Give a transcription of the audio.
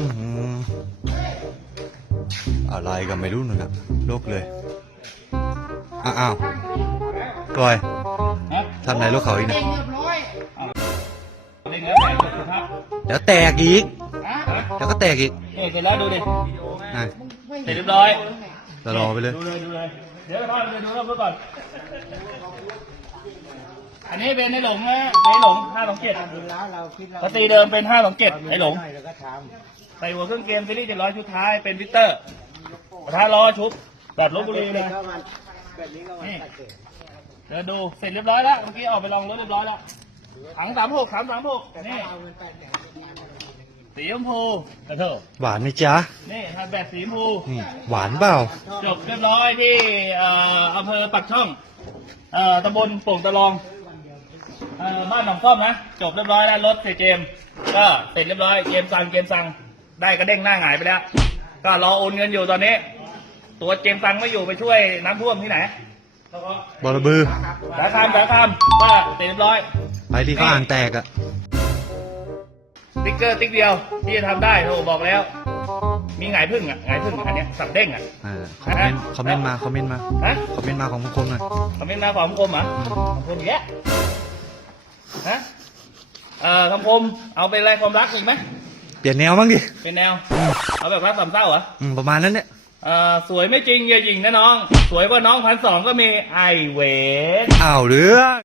อื้อหืออะไรกันไม่รู้นะครับโลกเลยอ้าวอ้าวกอยฮะทำไหนลูกเขาอีกเนี่ยเล่นแล้วแตกจบสิครับเดี๋ยวแตกอีกฮะเดี๋ยวก็แตกอีกเออเสร็จแล้วดูดินั่น เสร็จเรียบร้อยจะรอไปเลย ดูเลยดูเลย เดี๋ยวพ่อไปดูรอบๆก่อน อันนี้เป็นไอ้หลงนะไอ้หลงห้าสองเจ็ดแล้วเราคิดเราปกติเดิมเป็นห้าสองเจ็ดไอ้หลงหน่อยเราก็ทใส่หัวเครื่องเกมซีรีส์เจ็ดร้อยชุดท้ายเป็นวิกเตอร์ประธานล้อชุบแบบลบำบุรีเลย ก็มันแบบนี้ก็มันตัดเกิดเดี๋ยวดูเสร็จเรียบร้อยแล้วเมื่อกี้ออกไปลองรถเรียบร้อยแล้วถังสามหกสามสามหกแต่นี่ถ้าเอาเงินแปดแสน สีชมพูกระเทอะหวานไหมจ๊ะ นี่ทำแบบสีชมพูนี่ หวานเปล่า จบเรียบร้อยที่เอ่ออำเภอปักช่องเอ่อตำบลโป่งตะลองเอ่อบ้านหนองส้มนะจบเรียบร้อยแล้วรถเสร็จเกมก็เสร็จเรียบร้อยเกมสั่งเกมสั่งได้กระเด้งหน้าหงายไปแล้ว ก็รอโอนเงินอยู่ตอนนี้ ตัวเกมสั่งไม่อยู่ไปช่วยน้ำท่วมที่ไหนบอระบือสาคามสาคามก็เสร็จเรียบร้อย ไปที่เขาอ่างแตกอะส ติ๊กเกอร์ติ๊กเดียวที่จะทำได้โอ้บอกแล้ว มีหงายพึ่งอะหงายพึ่งอันเนี้ยสับเด้งอะอ่าคอมเมนต์คอมเมนต์มาคอมเมนต์มาฮะคอมเมนต์มาของบางคนหน่อยคอมเมนต์มาของคมเหรอะของคมแยะฮะเอ่อคำคมเอาเป็นอะไรความรักอีกไหมเปลี่ยนแนวบ้างดิเป็นแนว เอาแบบรักสามเศร้าเหรอ อืมประมาณนั้นเนี่ยเอ่อสวยไม่จริงอย่าหยิงนะน้อง สวยกว่าน้องพันสองก็มีไอเวนอ้าวเรื่อง